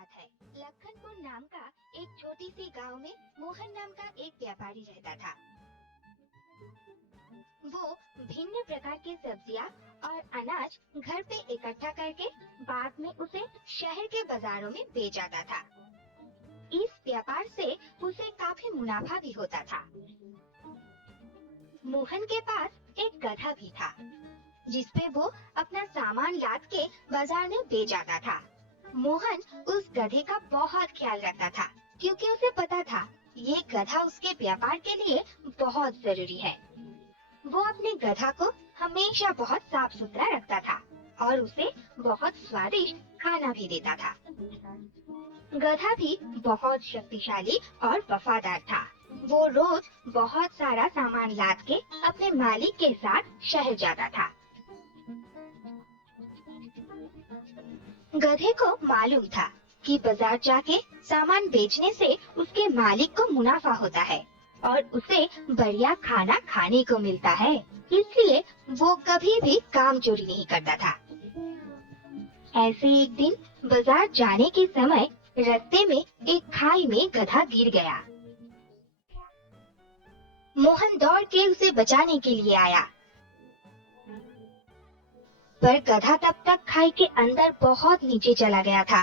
बात है। लखनपुर नाम का एक छोटी सी गांव में मोहन नाम का एक व्यापारी रहता था। वो भिन्न प्रकार के सब्जियां और अनाज घर पे इकट्ठा करके बाद में उसे शहर के बाजारों में बेच आता था। इस व्यापार से उसे काफी मुनाफा भी होता था। मोहन के पास एक गधा भी था, जिसपे वो अपना सामान लाद के बाजार में बेच आता था। मोहन उस गधे का बहुत ख्याल रखता था, क्योंकि उसे पता था ये गधा उसके व्यापार के लिए बहुत जरूरी है। वो अपने गधा को हमेशा बहुत साफ सुथरा रखता था और उसे बहुत स्वादिष्ट खाना भी देता था। गधा भी बहुत शक्तिशाली और वफादार था। वो रोज बहुत सारा सामान लाद के अपने मालिक के साथ शहर जाता था। गधे को मालूम था कि बाजार जाके सामान बेचने से उसके मालिक को मुनाफा होता है और उसे बढ़िया खाना खाने को मिलता है, इसलिए वो कभी भी काम चोरी नहीं करता था। ऐसे एक दिन बाजार जाने के समय रास्ते में एक खाई में गधा गिर गया। मोहन दौड़ के उसे बचाने के लिए आया, पर गधा तब तक खाई के अंदर बहुत नीचे चला गया था।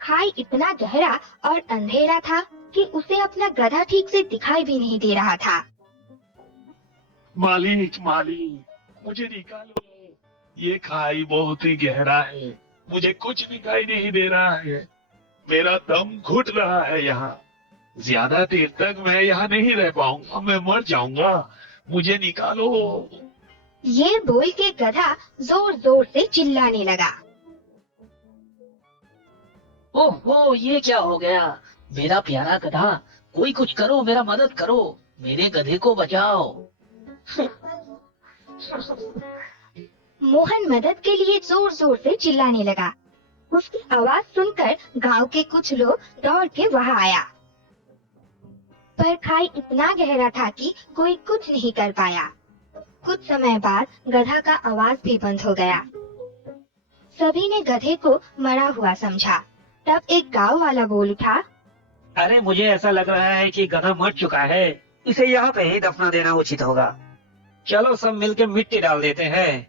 खाई इतना गहरा और अंधेरा था कि उसे अपना गधा ठीक से दिखाई भी नहीं दे रहा था। मालिक मालिक, मुझे निकालो, ये खाई बहुत ही गहरा है, मुझे कुछ दिखाई नहीं दे रहा है, मेरा दम घुट रहा है यहाँ, ज्यादा देर तक मैं यहाँ नहीं रह पाऊंगा, मैं मर जाऊंगा, मुझे निकालो। ये बोल के गधा जोर जोर से चिल्लाने लगा। ओहो, ये क्या हो गया? मेरा प्यारा गधा, कोई कुछ करो, मेरा मदद करो, मेरे गधे को बचाओ। मोहन मदद के लिए जोर जोर से चिल्लाने लगा। उसकी आवाज सुनकर गांव के कुछ लोग दौड़ के वहां आया, पर खाई इतना गहरा था कि कोई कुछ नहीं कर पाया। कुछ समय बाद गधा का आवाज भी बंद हो गया। सभी ने गधे को मरा हुआ समझा। तब एक गांव वाला बोल उठा, अरे, मुझे ऐसा लग रहा है कि गधा मर चुका है, इसे यहाँ पे ही दफना देना उचित होगा। चलो सब मिलकर मिट्टी डाल देते हैं।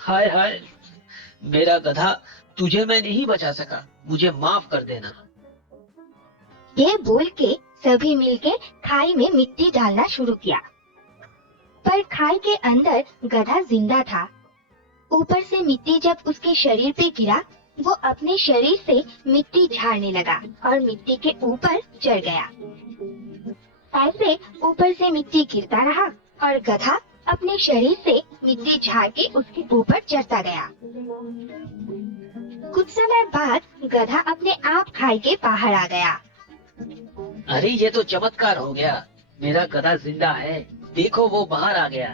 हाय हाय, मेरा गधा, तुझे मैं नहीं बचा सका, मुझे माफ कर देना। ये बोल के सभी मिलके खाई में मिट्टी डालना शुरू किया, पर खाई के अंदर गधा जिंदा था। ऊपर से मिट्टी जब उसके शरीर पे गिरा, वो अपने शरीर से मिट्टी झाड़ने लगा और मिट्टी के ऊपर चढ़ गया। ऐसे ऊपर से मिट्टी गिरता रहा और गधा अपने शरीर से मिट्टी झाड़ के उसके ऊपर चढ़ता गया। कुछ समय बाद गधा अपने आप खाई के बाहर आ गया। अरे, ये तो चमत्कार हो गया, मेरा गधा जिंदा है, देखो वो बाहर आ गया।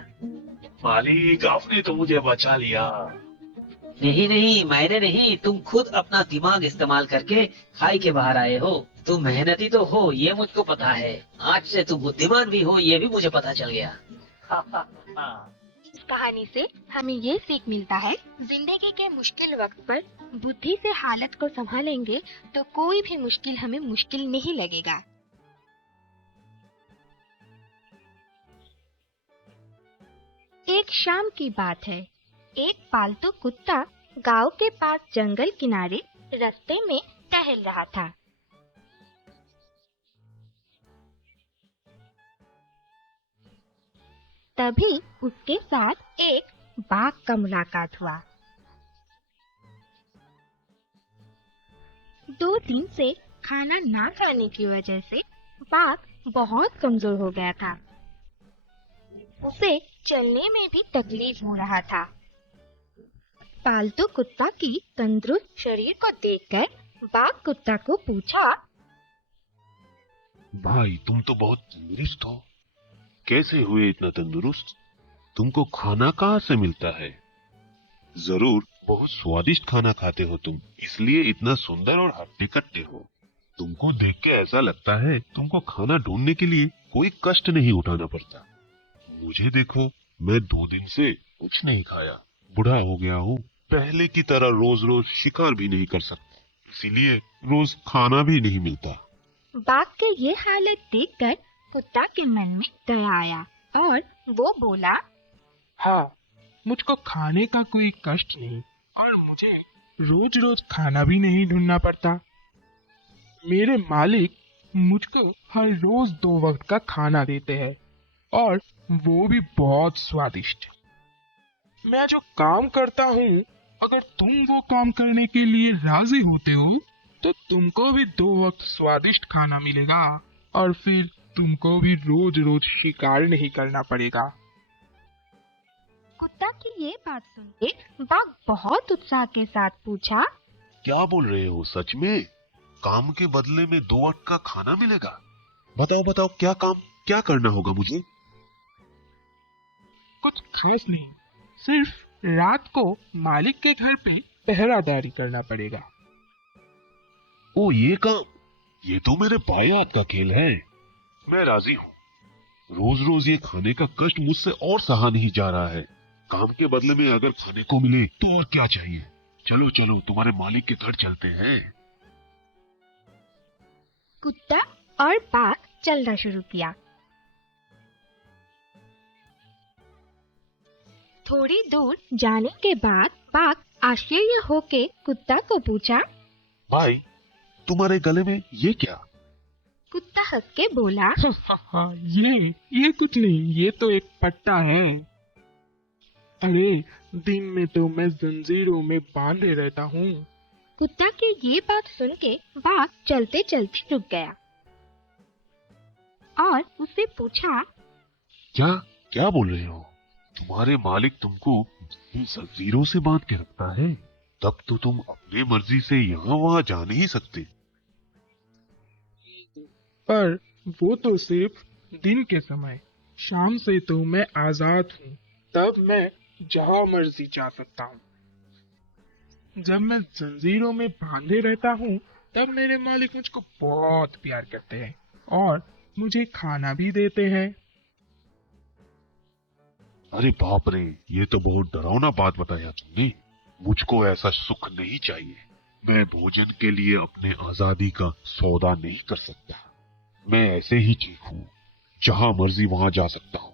मालिक, आपने तो मुझे बचा लिया। नहीं नहीं, मैंने नहीं, तुम खुद अपना दिमाग इस्तेमाल करके खाई के बाहर आए हो। तुम मेहनती तो हो, ये मुझको पता है, आज से तुम बुद्धिमान भी हो, ये भी मुझे पता चल गया। इस कहानी से हमें ये सीख मिलता है, जिंदगी के मुश्किल वक्त पर बुद्धि से हालत को संभालेंगे तो कोई भी मुश्किल हमें मुश्किल नहीं लगेगा। एक शाम की बात है। एक पालतू कुत्ता गांव के पास जंगल किनारे रास्ते में टहल रहा था। तभी उसके साथ एक बाघ का मुलाकात हुआ। 2 दिन से खाना ना खाने की वजह से बाघ बहुत कमजोर हो गया था। उसे चलने में भी तकलीफ हो रहा था। पालतू कुत्ता की तंदुरुस्त शरीर को देखकर बाघ कुत्ता को पूछा, भाई, तुम तो बहुत तंदुरुस्त हो, कैसे हुए इतना तंदुरुस्त? तुमको खाना कहाँ से मिलता है? जरूर बहुत स्वादिष्ट खाना खाते हो तुम, इसलिए इतना सुंदर और हट्टे कट्टे हो। तुमको देख के ऐसा लगता है तुमको खाना ढूंढने के लिए कोई कष्ट नहीं उठाना पड़ता। मुझे देखो, मैं 2 दिन से कुछ नहीं खाया, बूढ़ा हो गया हूँ, पहले की तरह रोज रोज शिकार भी नहीं कर सकते, इसीलिए रोज खाना भी नहीं मिलता। बाघ की ये हालत देखकर कुत्ता के मन में दया आया और वो बोला, हाँ, मुझको खाने का कोई कष्ट नहीं और मुझे रोज रोज खाना भी नहीं ढूंढना पड़ता। मेरे मालिक मुझको हर रोज 2 वक्त का खाना देते हैं और वो भी बहुत स्वादिष्ट। मैं जो काम करता हूँ, अगर तुम वो काम करने के लिए राजी होते हो तो तुमको भी 2 वक्त स्वादिष्ट खाना मिलेगा और फिर तुमको भी रोज रोज शिकार नहीं करना पड़ेगा। कुत्ता की ये बात सुन के बाघ बहुत उत्साह के साथ पूछा, क्या बोल रहे हो, सच में? काम के बदले में 2 वक्त का खाना मिलेगा? बताओ बताओ, क्या काम, क्या करना होगा मुझे? कुछ खास नहीं, सिर्फ रात को मालिक के घर पे पहरादारी करना पड़ेगा। ओ ये काम, ये तो मेरे बायात का खेल है। मैं राजी हूँ। रोज रोज ये खाने का कष्ट मुझसे और सहा नहीं जा रहा है। काम के बदले में अगर खाने को मिले तो और क्या चाहिए। चलो चलो, तुम्हारे मालिक के घर चलते हैं। कुत्ता और बाघ चलना शुरू किया। थोड़ी दूर जाने के बाद बाघ आश्चर्य होके कुत्ता को पूछा, भाई, तुम्हारे गले में ये क्या? कुत्ता हंस के बोला, ये कुछ नहीं, ये तो एक पट्टा है। अरे, दिन में तो मैं जंजीरों में बांधे रहता हूँ। कुत्ता की ये बात सुन के बाघ चलते चलते रुक गया और उससे पूछा, क्या क्या बोल रहे हो? तुम्हारे मालिक तुमको जंजीरों से बांध के रखता है? तब तो तुम अपने मर्जी से यहाँ वहाँ जा नहीं सकते। पर वो तो सिर्फ दिन के समय, शाम से तो मैं आजाद हूँ। तब मैं जहाँ मर्जी जा सकता हूँ। जब मैं जंजीरों में बांधे रहता हूँ तब मेरे मालिक मुझको बहुत प्यार करते हैं और मुझे खाना भी देते हैं। अरे बाप रे, ये तो बहुत डरावना बात बताया तुमने। मुझको ऐसा सुख नहीं चाहिए। मैं भोजन के लिए अपने आजादी का सौदा नहीं कर सकता। मैं ऐसे ही ठीक हूँ, जहाँ मर्जी वहाँ जा सकता हूँ।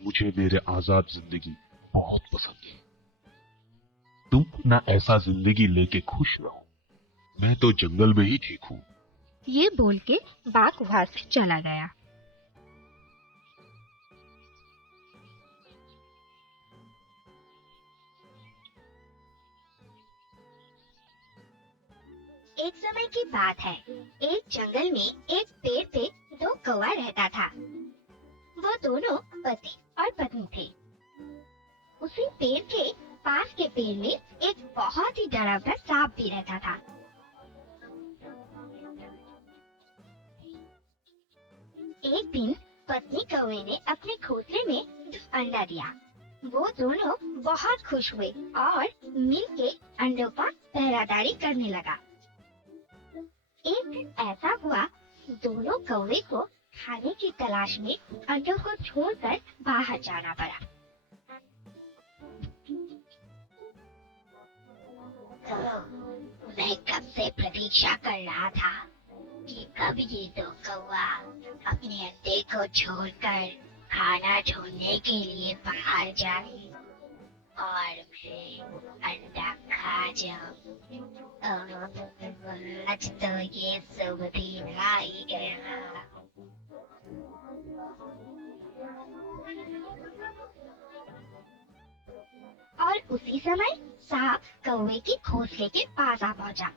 मुझे मेरे आजाद जिंदगी बहुत पसंद है। तुम ना ऐसा जिंदगी लेके खुश रहो। मैं तो जंगल में ही ठीक हूँ। ये बोल के बाघ वहां से चला गया। एक समय की बात है, एक जंगल में एक पेड़ पे 2 कौवा रहता था। वो दोनों पति और पत्नी थे। उसी पेड़ के पास के पेड़ में एक बहुत ही डरावना सांप भी रहता था। एक दिन पत्नी कौवे ने अपने घोंसले में 2 अंडा दिया। वो दोनों बहुत खुश हुए और मिलके अंडों का पहरादारी करने लगा। एक दिन ऐसा हुआ, दोनों कौवे को खाने की तलाश में अंडों को छोड़कर बाहर जाना पड़ा। मैं कब से प्रतीक्षा कर रहा था कि कब ये 2 कौवा अपने अंडे को छोड़कर खाना ढूंढने के लिए बाहर जाए और मैं अंडा खा जाऊं। आज तो ये शुभ दिन आ ही गया। और उसी समय सांप कौवे की घोंसले के पास आ पहुंचा।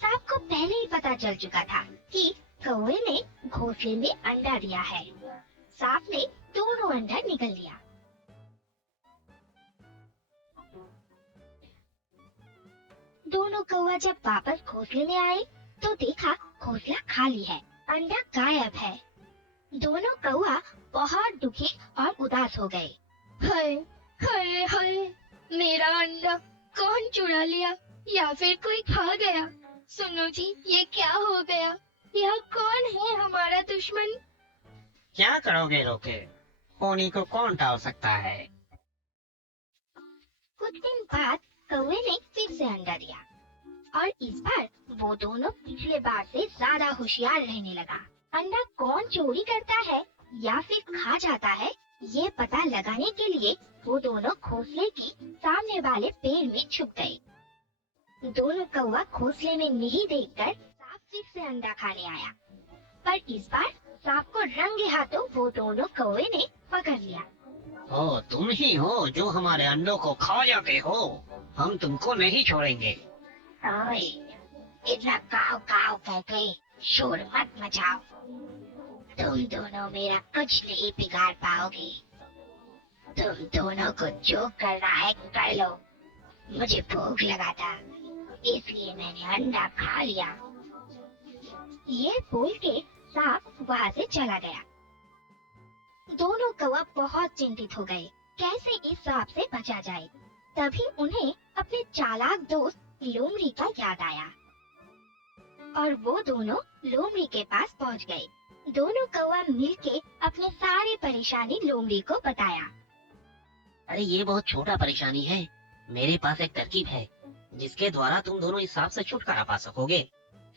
सांप को पहले ही पता चल चुका था कि कौवे ने घोंसले में अंडा दिया है। सांप ने दोनों अंडा निगल लिया। दोनों कौवा जब वापस घोंसले में आए तो देखा घोंसला खाली है, अंडा गायब है। दोनों कौवा बहुत दुखी और उदास हो गए। हाय हाय हाय, मेरा अंडा कौन चुरा लिया या फिर कोई खा गया? सुनो जी, ये क्या हो गया? यह कौन है हमारा दुश्मन? क्या करोगे रोके? उन्हीं को कौन टाल सकता है? कुछ दिन बाद कौवे ने फिर से अंडा दिया और इस बार वो दोनों पिछले बार से ज्यादा होशियार रहने लगा। अंडा कौन चोरी करता है या फिर खा जाता है, ये पता लगाने के लिए वो दोनों घोंसले की सामने वाले पेड़ में छुप गए। दोनों कौवा घोंसले में नहीं देखकर सांप फिर से अंडा खाने आया, पर इस बार सांप को रंगे हाथों वो दोनों कौवे ने पकड़ लिया। ओ, तुम ही हो जो हमारे अंडों को खा जाते हो। हम तुमको नहीं छोड़ेंगे। ओए, इतना काव काव कहके शोर मत मचाओ। तुम दोनों मेरा कुछ नहीं बिगाड़ पाओगे। तुम दोनों को जो करना है कर लो। मुझे भूख लगा था, इसलिए मैंने अंडा खा लिया। ये बोल के सांप वहाँ से चला गया। दोनों कौवा बहुत चिंतित हो गए, कैसे इस सांप से बचा जाए। तभी उन्हें अपने चालाक दोस्त लोमड़ी का याद आया और वो दोनों लोमड़ी के पास पहुंच गए। दोनों कौवा मिलके अपने सारी परेशानी लोमड़ी को बताया। अरे ये बहुत छोटा परेशानी है। मेरे पास एक तरकीब है जिसके द्वारा तुम दोनों इस सांप से छुटकारा पा सकोगे।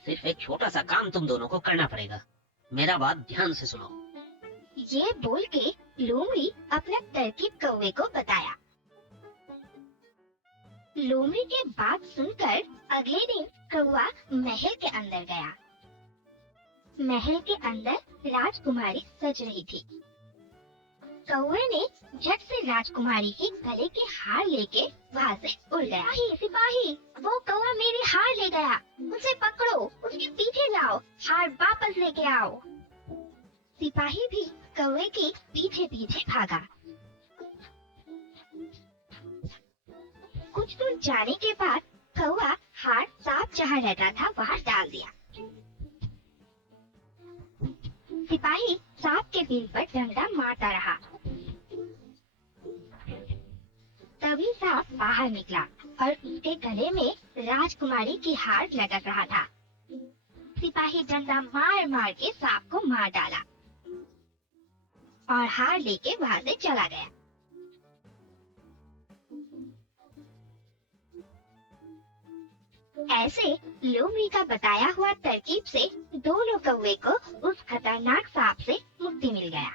सिर्फ एक छोटा सा काम तुम दोनों को करना पड़ेगा। मेरा बात ध्यान से सुनो। ये बोल के लोमड़ी अपना तरकीब कौवे को बताया। लोमड़ी के बात सुनकर अगले दिन कौवा महल के अंदर गया। महल के अंदर राजकुमारी सज रही थी। कौवे ने झट से राजकुमारी के गले के हार लेके वहाँ से उड़ गया। सिपाही, वो कौवा मेरे हार ले गया, उसे पकड़ो, उसके पीछे जाओ, हार वापस लेके आओ। सिपाही भी कौवे के पीछे पीछे भागा। कुछ दूर जाने के बाद कौवा हार सांप जहाँ रहता था वहाँ डाल दिया। सिपाही सांप के दिल पर डंडा मारता रहा। तभी सांप बाहर निकला और उसके गले में राजकुमारी की हार लटक रहा था। सिपाही डंडा मार मार के सांप को मार डाला और हार लेके वहाँ से चला गया। ऐसे लोमड़ी का बताया हुआ तरकीब से दोनों कौवे को उस खतरनाक सांप से मुक्ति मिल गया।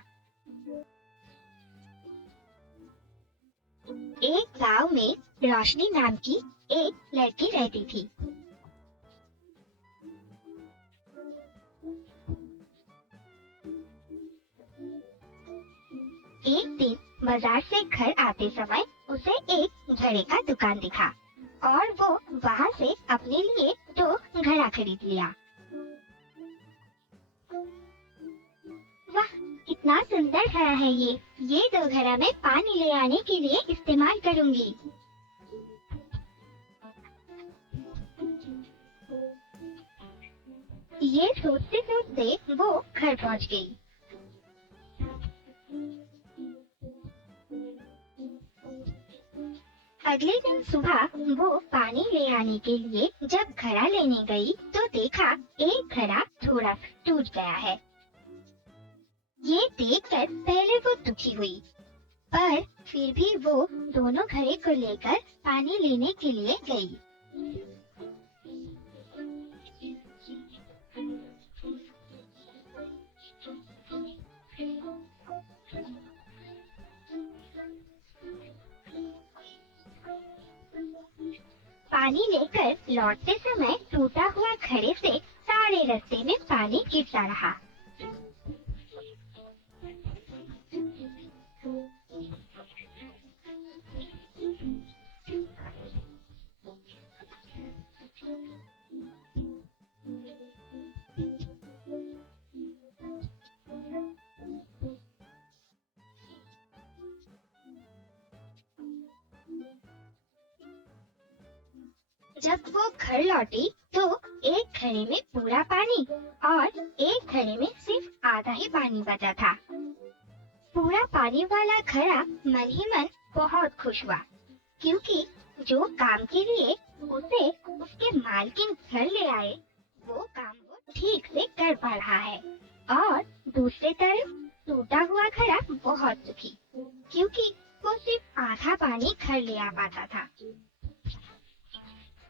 एक गांव में रोशनी नाम की एक लड़की रहती थी। एक दिन बाजार से घर आते समय उसे एक घड़े का दुकान दिखा और वो वहाँ से अपने लिए 2 घड़ा खरीद लिया। वाह, कितना सुंदर घड़ा है ये 2 घड़ा मैं पानी ले आने के लिए इस्तेमाल करूँगी। ये सोचते सोचते वो घर पहुँच गई। अगले दिन सुबह वो पानी ले आने के लिए जब घड़ा लेने गई तो देखा एक घड़ा थोड़ा टूट गया है। ये देखकर पहले वो दुखी हुई, पर फिर भी वो दोनों घड़े को लेकर पानी लेने के लिए गई। पानी लेकर लौटते समय टूटा हुआ घड़े से सारे रास्ते में पानी गिरता रहा। जब वो घर लौटी तो एक घड़े में पूरा पानी और एक घड़े में सिर्फ आधा ही पानी बचा था। पूरा पानी वाला घड़ा मन ही मन बहुत खुश हुआ, क्योंकि जो काम के लिए उसे उसके मालकिन घर ले आए वो काम वो ठीक से कर पा रहा है। और दूसरी तरफ टूटा हुआ घड़ा बहुत दुखी, क्योंकि वो सिर्फ आधा पानी घर ले आ पाता था।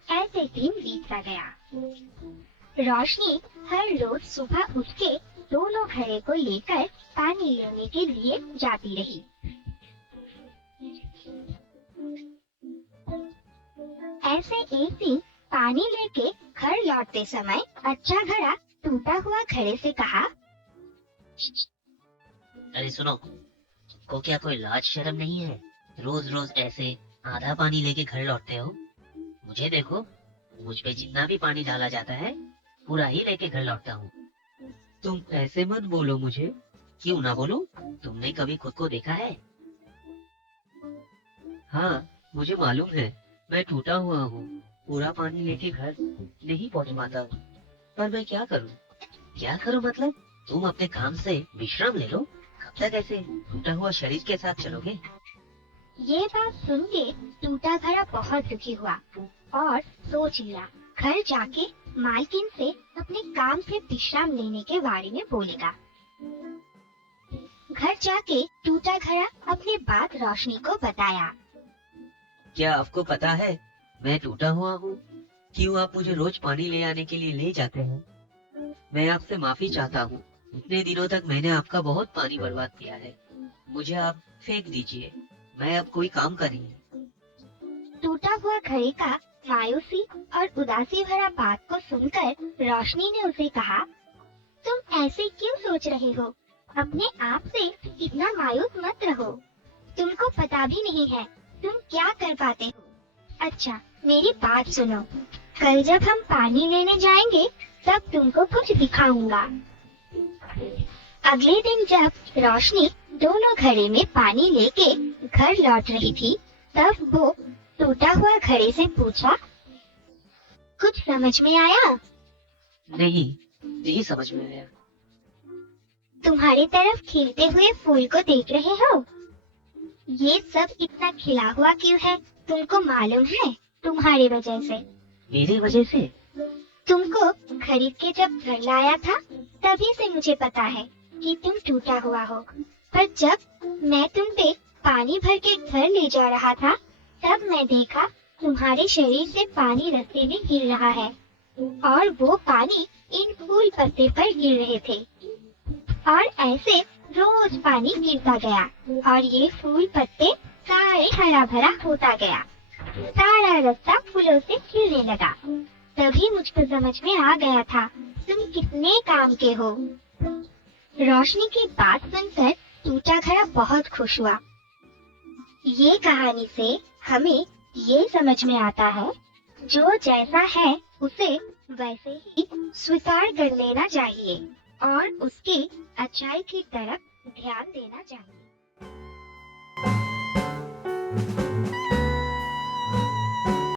ऐसे दिन बीतता गया। रोशनी हर रोज सुबह उठ के दोनों घड़े को लेकर पानी लेने के लिए जाती रही। ऐसे एक दिन पानी लेके घर लौटते समय अच्छा घड़ा टूटा हुआ घड़े से कहा, अरे सुनो, को क्या कोई लाज शर्म नहीं है? रोज रोज ऐसे आधा पानी लेके घर लौटते हो। मुझे देखो, मुझ पे जितना भी पानी डाला जाता है पूरा ही लेके घर लौटता हूँ। तुम ऐसे मत बोलो मुझे। क्यों ना बोलो? तुमने कभी खुद को देखा है? हाँ, मुझे मालूम है, मैं टूटा हुआ हूँ, पूरा पानी लेके घर नहीं पहुँच पाता, पर मैं क्या करूँ? क्या करूँ मतलब? तुम अपने काम से विश्राम ले लो। कब तक ऐसे टूटा हुआ शरीर के साथ चलोगे? ये बात सुन के टूटा घड़ा बहुत दुखी हुआ और सोच लिया घर जाके मालकिन से अपने काम से विश्राम लेने के बारे में बोलेगा। घर जाके टूटा घड़ा अपनी बात रोशनी को बताया। क्या आपको पता है मैं टूटा हुआ हूँ? क्यों आप मुझे रोज पानी ले आने के लिए ले जाते हैं? मैं आपसे माफी चाहता हूँ। इतने दिनों तक मैंने आपका बहुत पानी बर्बाद किया है। मुझे आप फेंक दीजिए, मैं अब कोई काम का नहीं। टूटा हुआ घड़े का मायूसी और उदासी भरा बात को सुनकर रोशनी ने उसे कहा, तुम ऐसे क्यों सोच रहे हो? अपने आप से इतना मायूस मत रहो। तुमको पता भी नहीं है तुम क्या कर पाते हो। अच्छा, मेरी बात सुनो। कल जब हम पानी लेने जाएंगे तब तुमको कुछ दिखाऊंगा। अगले दिन जब रोशनी दोनों घड़े में पानी लेके घर लौट रही थी, तब वो टूटा हुआ घड़े से पूछा, कुछ समझ में आया? नहीं समझ में आया। तुम्हारी तरफ खिलते हुए फूल को देख रहे हो? ये सब इतना खिला हुआ क्यों है? तुमको मालूम है? तुम्हारी वजह से। मेरी वजह से? तुमको खरीद के जब घर लाया था तभी से मुझे पता है कि तुम टूटा हुआ हो। पर जब मैं तुम पे पानी भर के घर ले जा रहा था तब मैं देखा तुम्हारे शरीर से पानी रस्ते में गिर रहा है और वो पानी इन फूल पत्ते पर गिर रहे थे और ऐसे रोज पानी गिरता गया और ये फूल पत्ते सारे हरा भरा होता गया। सारा रास्ता फूलों से खिलने लगा। तभी मुझको समझ में आ गया था तुम कितने काम के हो। रोशनी की बात सुनकर टूटा घड़ा बहुत खुश हुआ। ये कहानी से हमें ये समझ में आता है, जो जैसा है उसे वैसे ही स्वीकार कर लेना चाहिए और उसकी अच्छाई की तरफ ध्यान देना चाहिए।